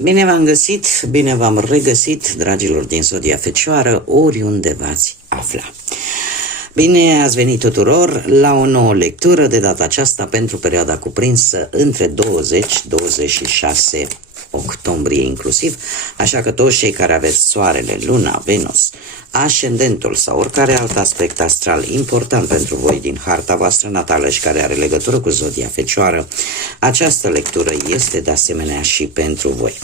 Bine v-am găsit, bine v-am regăsit, dragilor din Zodia Fecioară, oriunde v-ați afla. Bine ați venit tuturor la o nouă lectură, de data aceasta pentru perioada cuprinsă între 20-26 octombrie inclusiv, așa că toți cei care aveți Soarele, Luna, Venus, Ascendentul sau oricare alt aspect astral important pentru voi din harta voastră natală și care are legătură cu Zodia Fecioară, această lectură este de asemenea și pentru voi.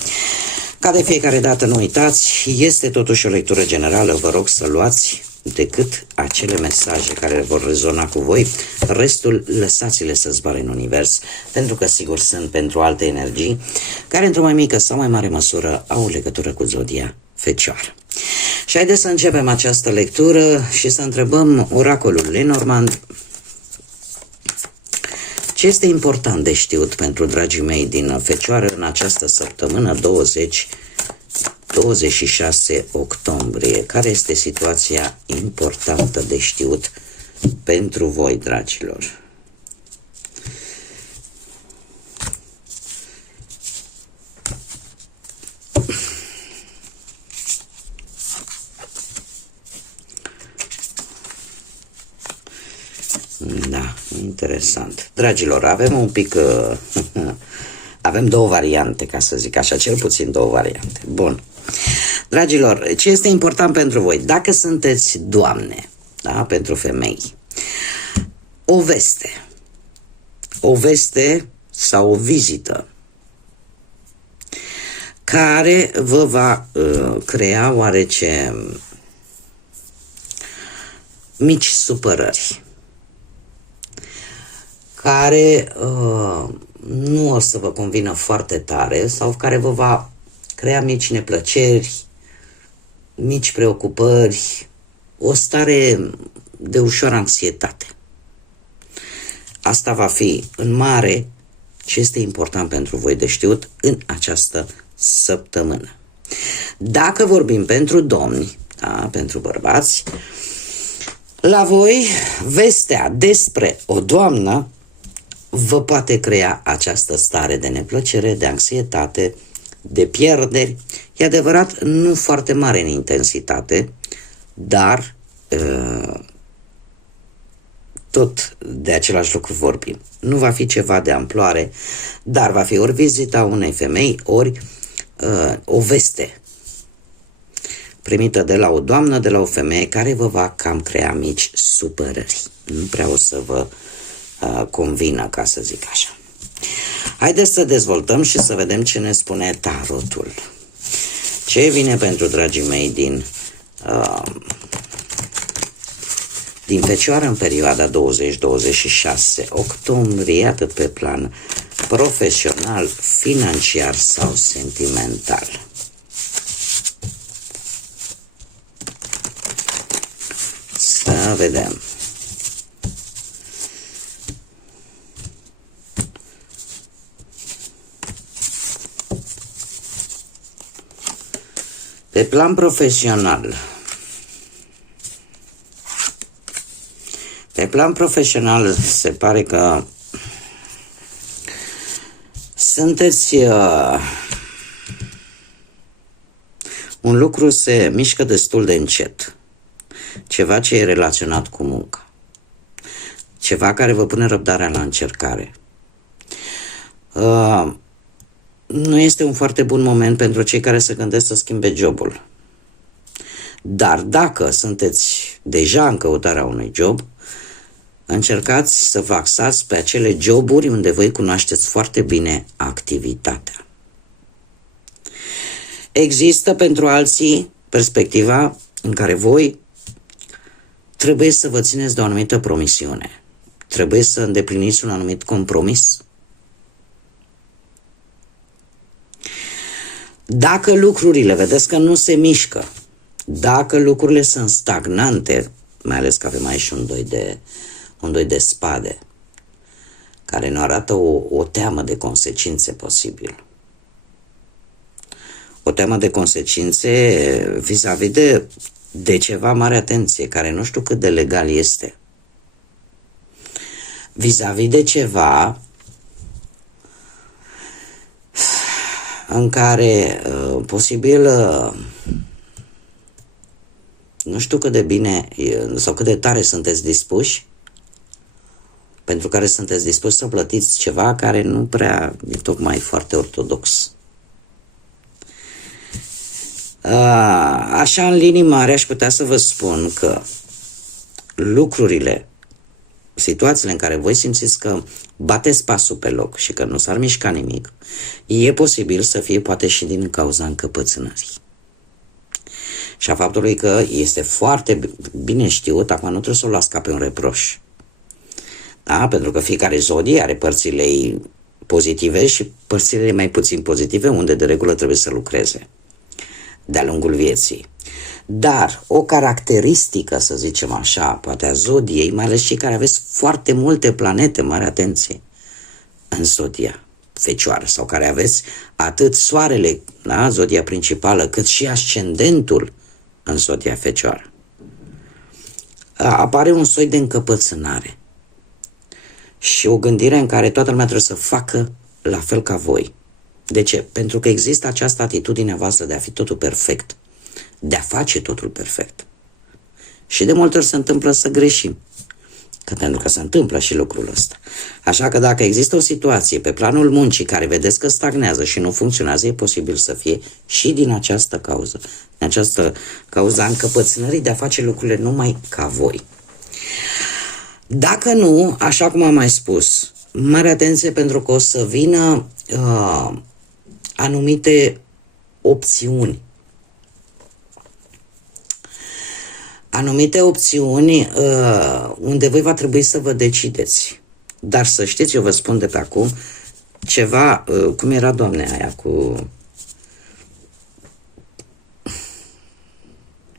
Ca de fiecare dată, nu uitați, este totuși o lectură generală, vă rog să luați decât acele mesaje care vor rezona cu voi, restul lăsați-le să zboare în univers, pentru că sigur sunt pentru alte energii care într-o mai mică sau mai mare măsură au legătură cu Zodia Fecioară. Și haideți să începem această lectură și să întrebăm oracolul Lenormand ce este important de știut pentru dragii mei din Fecioară în această săptămână 26 octombrie. Care este situația importantă de știut pentru voi, dragilor? Da, interesant. Dragilor, avem un pic... avem două variante, ca să zic așa, cel puțin două variante. Bun. Dragilor, ce este important pentru voi? Dacă sunteți doamne, da, pentru femei, o veste sau o vizită care vă va crea oarece mici supărări, care nu o să vă convină foarte tare sau care vă va crea mici neplăceri, mici preocupări, o stare de ușoară anxietate. Asta va fi în mare ce este important pentru voi de știut în această săptămână. Dacă vorbim pentru domni, da, pentru bărbați, la voi vestea despre o doamnă vă poate crea această stare de neplăcere, de anxietate, de pierderi. E adevărat, nu foarte mare în intensitate, dar tot de același lucru vorbim. Nu va fi ceva de amploare, dar va fi ori vizita unei femei, ori o veste primită de la o doamnă, de la o femeie, care vă va cam crea mici supărări. Nu prea o să vă convină, ca să zic așa. Haideți să dezvoltăm și să vedem ce ne spune tarotul. Ce vine pentru dragii mei din Fecioară în perioada 20-26 octombrie, atât pe plan profesional, financiar sau sentimental. Să vedem. Pe plan profesional, se pare că sunteți... un lucru se mișcă destul de încet. Ceva ce e relaționat cu munca. Ceva care vă pune răbdarea la încercare. Nu este un foarte bun moment pentru cei care se gândesc să schimbe jobul. Dar dacă sunteți deja în căutarea unui job, încercați să vă axați pe acele joburi unde voi cunoașteți foarte bine activitatea. Există pentru alții perspectiva în care voi trebuie să vă țineți de o anumită promisiune. Trebuie să îndepliniți un anumit compromis. Dacă lucrurile, vedeți că nu se mișcă, dacă lucrurile sunt stagnante, mai ales că avem aici un doi de spade, care ne arată o teamă de consecințe posibil. O teamă de consecințe vis-a-vis de ceva, mare atenție, care nu știu cât de legal este. Vis-a-vis de ceva în care posibil nu știu cât de bine sau cât de tare sunteți dispuși, pentru care sunteți dispuși să plătiți ceva care nu prea e tocmai foarte ortodox. Așa, în linii mari, aș putea să vă spun că lucrurile, situațiile în care voi simțiți că bateți pasul pe loc și că nu s-ar mișca nimic, e posibil să fie poate și din cauza încăpățânării. Și a faptului că este foarte bine știut, acum nu trebuie să o luați ca pe un reproș. Da? Pentru că fiecare zodie are părțile ei pozitive și părțile mai puțin pozitive, unde de regulă trebuie să lucreze de-a lungul vieții. Dar o caracteristică, să zicem așa, poate a zodiei, mai ales cei care aveți foarte multe planete, mare atenție, în zodia Fecioară, sau care aveți atât soarele, da, zodia principală, cât și ascendentul în zodia Fecioară, apare un soi de încăpățânare și o gândire în care toată lumea trebuie să facă la fel ca voi. De ce? Pentru că există această atitudine a voastră de a fi totul perfect, de a face totul perfect. Și de multe ori se întâmplă să greșim, pentru că se întâmplă și lucrul ăsta. Așa că dacă există o situație pe planul muncii care vedeți că stagnează și nu funcționează, e posibil să fie și din această cauză, din această cauză a încăpățânării de a face lucrurile numai ca voi. Dacă nu, așa cum am mai spus, mare atenție, pentru că o să vină anumite opțiuni. Anumite opțiuni unde voi va trebui să vă decideți. Dar să știți, eu vă spun de pe acum, ceva, cum era doamnea aia cu...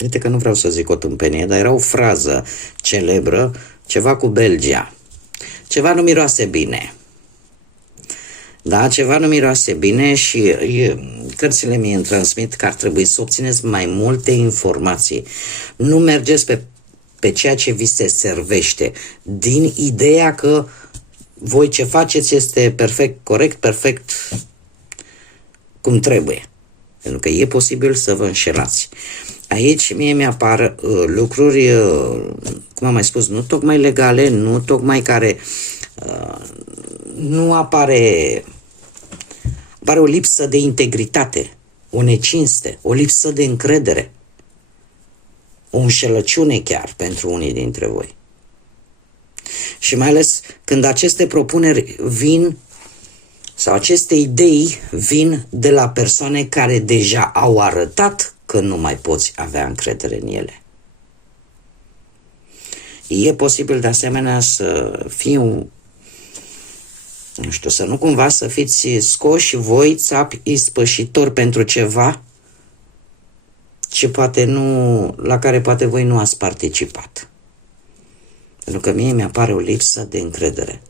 Uite că nu vreau să zic o tâmpenie, dar era o frază celebră, ceva cu Belgia. Ceva nu miroase bine. Da, ceva nu miroase bine și cărțile mie îmi transmit că ar trebui să obțineți mai multe informații. Nu mergeți pe ceea ce vi se servește, din ideea că voi ce faceți este perfect corect, perfect cum trebuie. Pentru că e posibil să vă înșelați. Aici mie mi-apar lucruri, cum am mai spus, nu tocmai legale, nu tocmai care nu apare o lipsă de integritate, o necinste, o lipsă de încredere, o înșelăciune chiar pentru unii dintre voi. Și mai ales când aceste propuneri vin sau aceste idei vin de la persoane care deja au arătat că nu mai poți avea încredere în ele. E posibil de asemenea să fiu, nu știu, să nu cumva să fiți scoși voi țapi ispășitori pentru ceva ce poate nu, la care poate voi nu ați participat. Pentru că mie mi-apare o lipsă de încredere.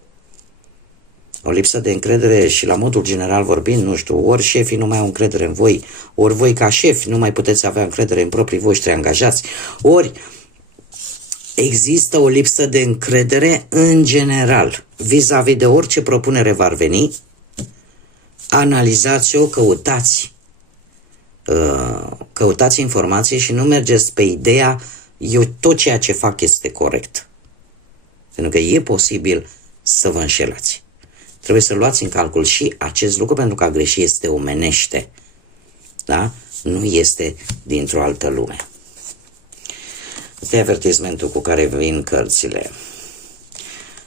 O lipsă de încredere și la modul general vorbind, nu știu, ori șefii nu mai au încredere în voi, ori voi ca șefi nu mai puteți avea încredere în proprii voștri angajați, ori există o lipsă de încredere în general vis-a-vis de orice propunere va veni. Analizați-o, căutați informații și nu mergeți pe ideea eu tot ceea ce fac este corect. Pentru că e posibil să vă înșelați. Trebuie să luați în calcul și acest lucru, pentru că a greși este omenește. Da? Nu este dintr-o altă lume. Este avertismentul cu care vin cărțile.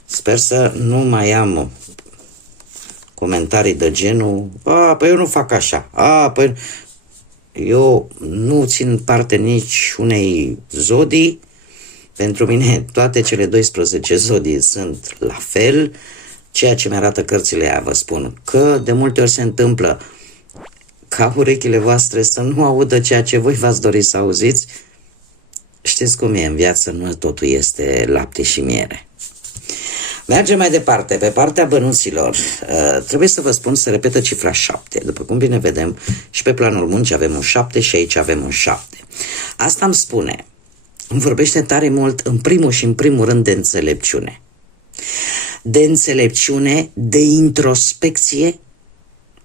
Sper să nu mai am comentarii de genul păi eu nu fac așa, păi eu nu țin parte nici unei zodii. Pentru mine toate cele 12 zodii sunt la fel. Ceea ce mi-arată cărțile aia, vă spun, că de multe ori se întâmplă ca urechile voastre să nu audă ceea ce voi v-ați dori să auziți. Știți cum e în viață, nu totul este lapte și miere. Mergem mai departe, pe partea bănuților. Trebuie să vă spun să repetă cifra 7. După cum bine vedem, și pe planul muncii avem un 7 și aici avem un 7. Asta îmi spune, îmi vorbește tare mult, în primul și în primul rând, de înțelepciune. De înțelepciune, de introspecție,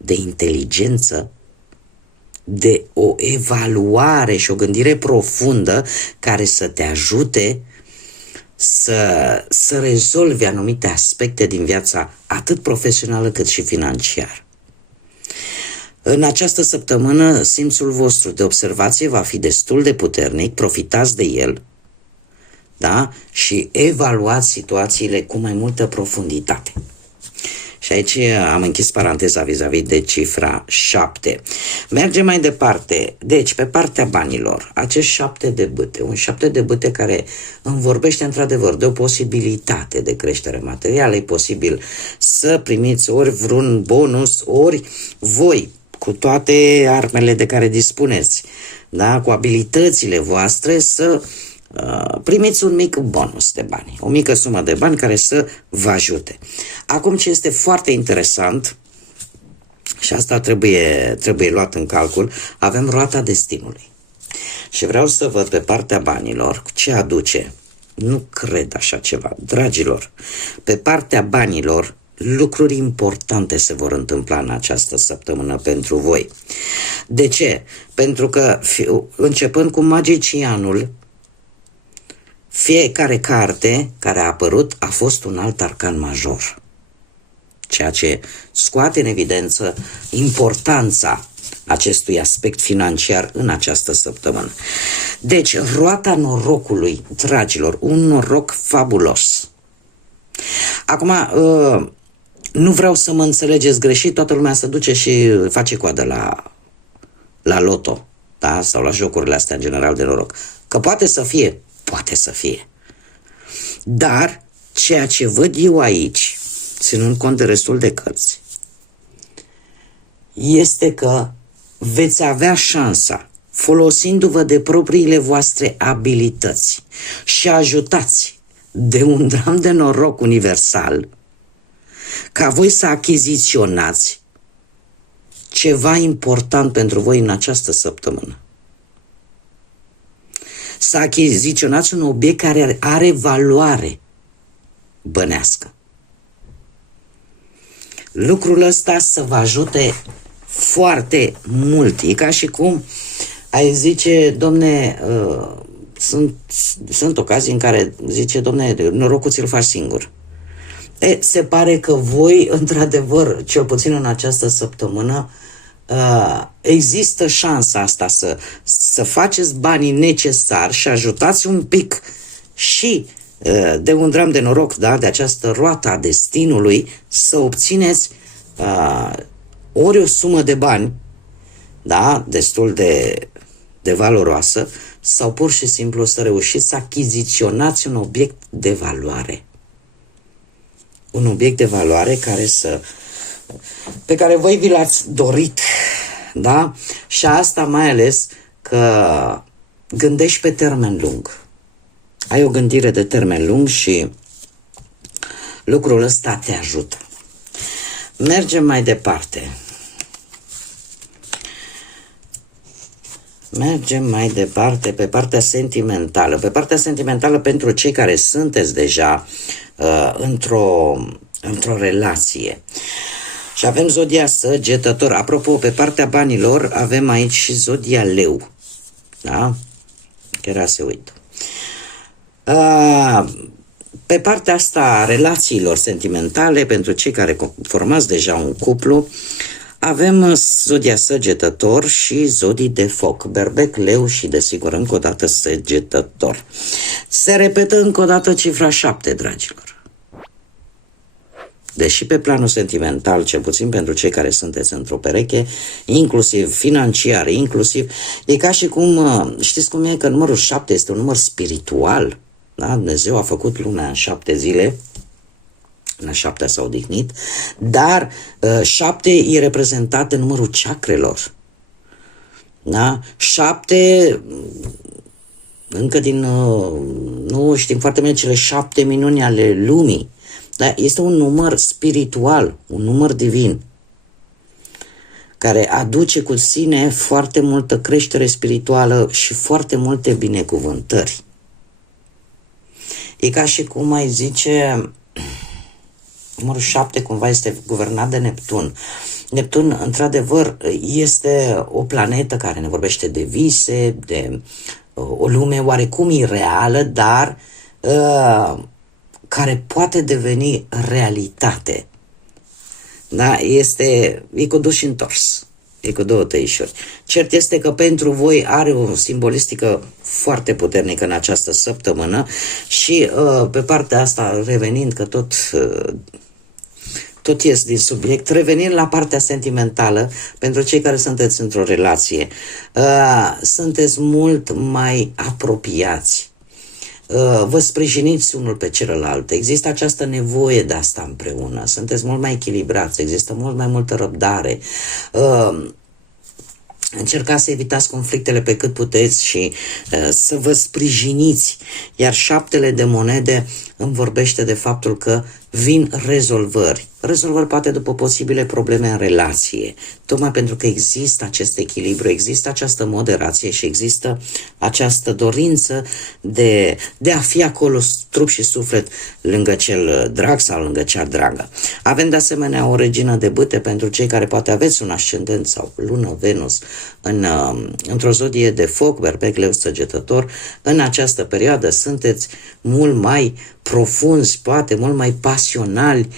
de inteligență, de o evaluare și o gândire profundă care să te ajute să rezolvi anumite aspecte din viața atât profesională cât și financiară. În această săptămână, simțul vostru de observație va fi destul de puternic, profitați de el, da? Și evaluați situațiile cu mai multă profunditate. Și aici am închis paranteza vis-a-vis de cifra 7. Mergem mai departe. Deci, pe partea banilor, acest 7 de bâte, un 7 de bâte care îmi vorbește într-adevăr de o posibilitate de creștere materială, e posibil să primiți ori vreun bonus, ori voi, cu toate armele de care dispuneți, da? Cu abilitățile voastre, să primiți un mic bonus de bani, o mică sumă de bani care să vă ajute. Acum, ce este foarte interesant, și asta trebuie luat în calcul, avem roata destinului. Și vreau să văd pe partea banilor ce aduce. Nu cred așa ceva, dragilor. Pe partea banilor, lucruri importante se vor întâmpla în această săptămână pentru voi. De ce? Pentru că, începând cu magicianul, fiecare carte care a apărut a fost un alt arcan major, ceea ce scoate în evidență importanța acestui aspect financiar în această săptămână. Deci, roata norocului, dragilor, un noroc fabulos. Acum, nu vreau să mă înțelegeți greșit, toată lumea se duce și face coadă la loto, da? Sau la jocurile astea în general de noroc. Că poate să fie. Poate să fie. Dar ceea ce văd eu aici, ținând cont de restul de cărți, este că veți avea șansa, folosindu-vă de propriile voastre abilități și ajutați de un dram de noroc universal, ca voi să achiziționați ceva important pentru voi în această săptămână. Să achiziționați un obiect care are valoare bănească. Lucrul ăsta să vă ajute foarte mult. E ca și cum ai zice, domne, sunt ocazii în care zice, domne, norocul ți-l faci singur. Se pare că voi, într-adevăr, cel puțin în această săptămână, există șansa asta să faceți banii necesari și ajutați un pic și de un dram de noroc, da, de această roată a destinului, să obțineți ori o sumă de bani, da, destul de valoroasă, sau pur și simplu să reușiți să achiziționați un obiect de valoare. Un obiect de valoare pe care voi vi l-ați dorit, da? Și asta mai ales că gândești pe termen lung. Ai o gândire de termen lung și lucrul ăsta te ajută. Mergem mai departe. Mergem mai departe pe partea sentimentală. Pe partea sentimentală, pentru cei care sunteți deja într-o relație. Și avem zodia Săgetător. Apropo, pe partea banilor avem aici și zodia Leu. Da? Chiar se uită. Pe partea asta a relațiilor sentimentale, pentru cei care formați deja un cuplu, avem zodia Săgetător și zodii de foc, Berbec, Leu și, desigur, încă o dată Săgetător. Se repetă încă o dată cifra 7, dragilor. Deși pe planul sentimental, cel puțin pentru cei care sunteți într-o pereche, inclusiv financiar, inclusiv, e ca și cum, știți cum e, că numărul 7 este un număr spiritual, da? Dumnezeu a făcut lumea în 7 zile, în a 7-a s-a odihnit, dar 7 e reprezentat de numărul chakrelor. Da? 7, încă nu știm foarte bine, cele 7 minuni ale lumii. Dar este un număr spiritual, un număr divin, care aduce cu sine foarte multă creștere spirituală și foarte multe binecuvântări. E ca și cum ai zice, numărul 7 cumva este guvernat de Neptun. Neptun, într-adevăr, este o planetă care ne vorbește de vise, de o lume oarecum ireală, dar care poate deveni realitate. Da? E cu dus și întors. E cu două tăișuri. Cert este că pentru voi are o simbolistică foarte puternică în această săptămână și pe partea asta, revenind că tot ies din subiect, revenind la partea sentimentală, pentru cei care sunteți într-o relație, sunteți mult mai apropiați. Vă sprijiniți unul pe celălalt, există această nevoie de asta împreună, sunteți mult mai echilibrați, există mult mai multă răbdare. Încercați să evitați conflictele pe cât puteți și să vă sprijiniți. Iar șaptele de monede îmi vorbește de faptul că vin rezolvări. Rezolvări poate după posibile probleme în relație. Tocmai pentru că există acest echilibru, există această moderație și există această dorință de a fi acolo trup și suflet lângă cel drag sau lângă cea dragă. Avem de asemenea o regină de bâte pentru cei care poate aveți un ascendent sau lună, Venus într-o zodie de foc, berbec, leu, săgetător. În această perioadă sunteți mult mai profunzi, poate mult mai pasionali,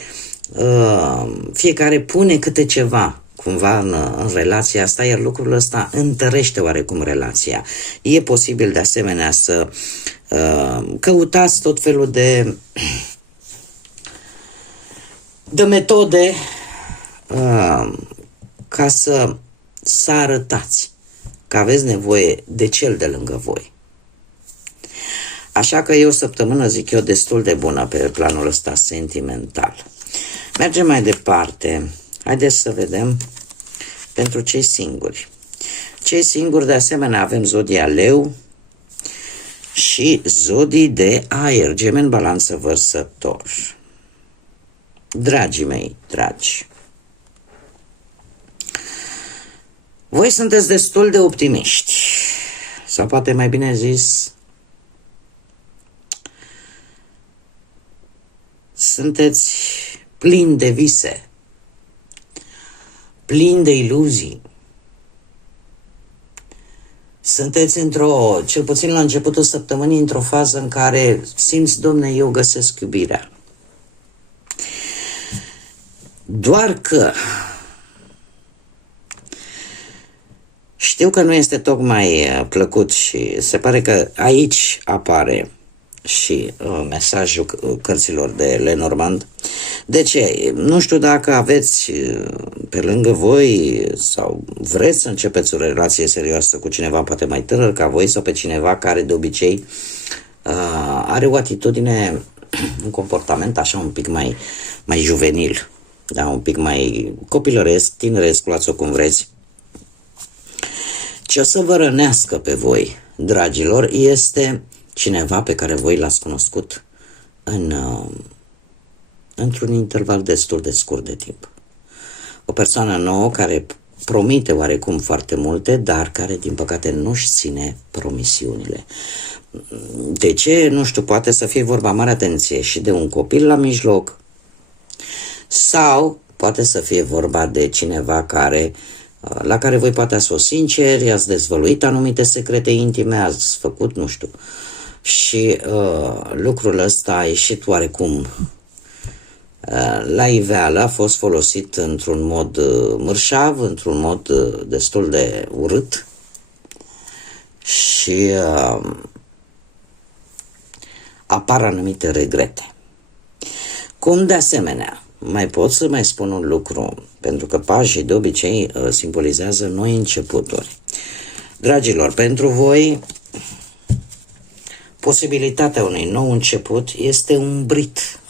fiecare pune câte ceva cumva în relația asta, iar lucrul ăsta întărește oarecum relația. E posibil de asemenea să căutați tot felul de metode ca să arătați că aveți nevoie de cel de lângă voi. Așa că e o săptămână, zic eu, destul de bună pe planul ăsta sentimental. Mergem mai departe. Haideți să vedem pentru cei singuri. Cei singuri, de asemenea, avem zodia leu și zodii de aer, Gemeni, Balanță, Vărsător. Dragii mei, dragi, voi sunteți destul de optimiști, sau poate mai bine zis, sunteți plini de vise, plini de iluzii. Sunteți cel puțin la începutul săptămânii, într-o fază în care simți, Domne, eu găsesc iubirea. Doar că știu că nu este tocmai plăcut și se pare că aici apare și mesajul cărților de Lenormand. De ce? Nu știu dacă aveți pe lângă voi sau vreți să începeți o relație serioasă cu cineva poate mai tânăr ca voi sau pe cineva care de obicei are o atitudine, un comportament așa un pic mai juvenil, da? Un pic mai copilăresc, tineresc, luați-o cum vreți. Ce o să vă rănească pe voi, dragilor, este cineva pe care voi l-ați cunoscut într-un interval destul de scurt de timp. O persoană nouă care promite oarecum foarte multe, dar care, din păcate, nu-și ține promisiunile. De ce? Nu știu, poate să fie vorba, mare atenție, și de un copil la mijloc, sau poate să fie vorba de cineva la care voi poate ați fost sinceri, ați dezvăluit anumite secrete intime, ați făcut, nu știu, și lucrul ăsta a ieșit oarecum la iveală, a fost folosit într-un mod mărșav, într-un mod destul de urât și apar anumite regrete. Cum de asemenea, mai pot să mai spun un lucru, pentru că pajii de obicei simbolizează noi începuturi. Dragilor, pentru voi posibilitatea unui nou început este umbrit.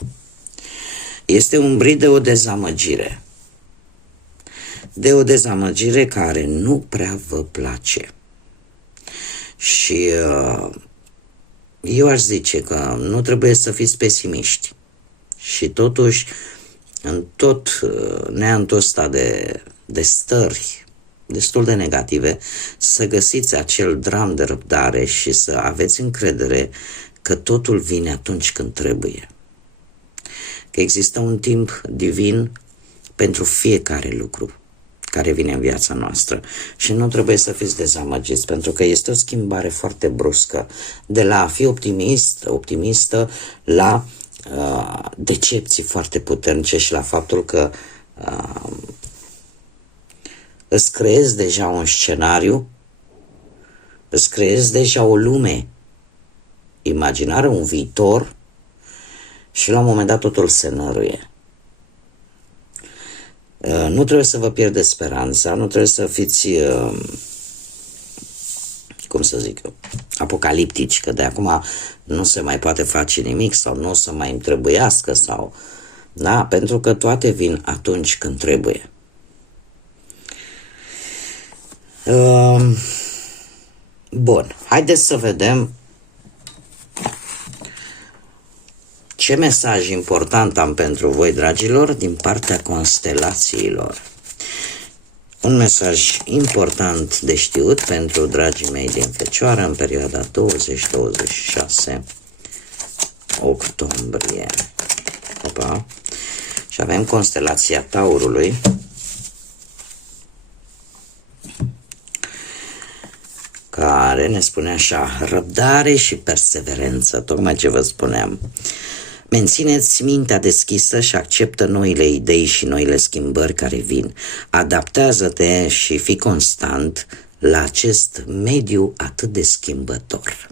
Este umbrit de o dezamăgire. De o dezamăgire care nu prea vă place. Și eu aș zice că nu trebuie să fiți pesimiști. Și totuși, în tot neantul ăsta de stări destul de negative, să găsiți acel dram de răbdare și să aveți încredere că totul vine atunci când trebuie. Că există un timp divin pentru fiecare lucru. care vine în viața noastră și nu trebuie să fiți dezamăgiți, pentru că este o schimbare foarte bruscă de la a fi optimistă la decepții foarte puternice și la faptul că îți creezi deja un scenariu, îți creezi deja o lume imaginară, un viitor și la un moment dat totul se năruie. Nu trebuie să vă pierdeți speranța, nu trebuie să fiți, cum să zic eu, apocaliptici, că de acum nu se mai poate face nimic sau nu o să mai îmi trebuiască sau, da, pentru că toate vin atunci când trebuie. Bun, haideți să vedem ce mesaj important am pentru voi, dragilor, din partea constelațiilor. Un mesaj important de știut pentru dragii mei din Fecioară în perioada 20-26 octombrie. Opa. Și avem constelația Taurului, care ne spune așa: răbdare și perseverență, tocmai ce vă spuneam. Mențineți mintea deschisă și acceptă noile idei și noile schimbări care vin. Adaptează-te și fii constant la acest mediu atât de schimbător.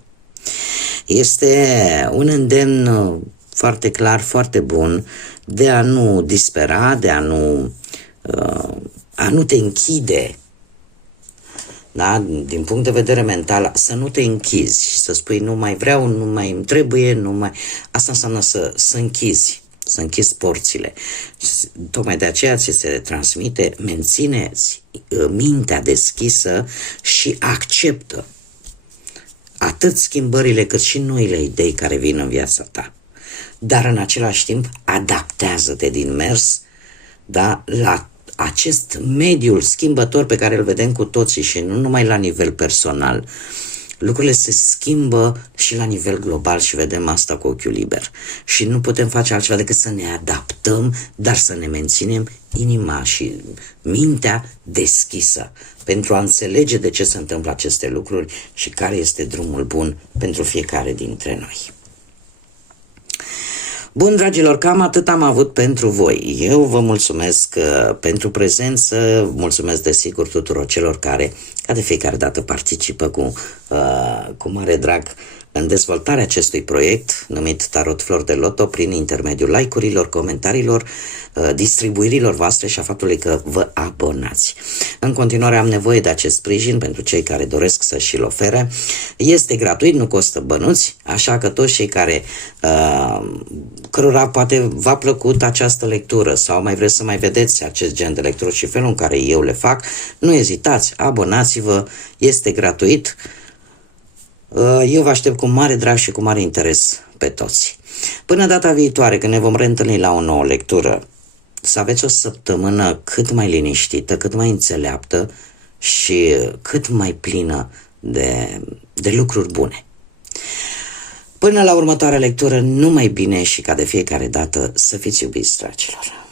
Este un îndemn foarte clar, foarte bun de a nu dispera, de a nu te închide. Da? Din punct de vedere mental, să nu te închizi, să spui nu mai vreau, nu mai îmi trebuie, nu mai... Asta înseamnă să închizi porțile. Tocmai de aceea ți se transmite: mențineți mintea deschisă și acceptă atât schimbările cât și noile idei care vin în viața ta. Dar în același timp adaptează-te din mers, da, la acest mediul schimbător pe care îl vedem cu toții și nu numai la nivel personal. Lucrurile se schimbă și la nivel global și vedem asta cu ochiul liber. Și nu putem face altceva decât să ne adaptăm, dar să ne menținem inima și mintea deschisă pentru a înțelege de ce se întâmplă aceste lucruri și care este drumul bun pentru fiecare dintre noi. Bun, dragilor, cam atât am avut pentru voi. Eu vă mulțumesc pentru prezență, mulțumesc desigur tuturor celor care, ca de fiecare dată, participă cu mare drag în dezvoltarea acestui proiect numit Tarot Flori de Loto, prin intermediul like-urilor, comentariilor, distribuirilor voastre și a faptului că vă abonați. În continuare am nevoie de acest sprijin pentru cei care doresc să și-l ofere. Este gratuit, nu costă bănuți, așa că toți cei care cărora poate v-a plăcut această lectură sau mai vreți să mai vedeți acest gen de lecturi și felul în care eu le fac, nu ezitați, abonați-vă, este gratuit. Eu vă aștept cu mare drag și cu mare interes pe toți. Până data viitoare, când ne vom reîntâlni la o nouă lectură, să aveți o săptămână cât mai liniștită, cât mai înțeleaptă și cât mai plină de lucruri bune. Până la următoarea lectură, numai bine și ca de fiecare dată să fiți iubiți, dragilor.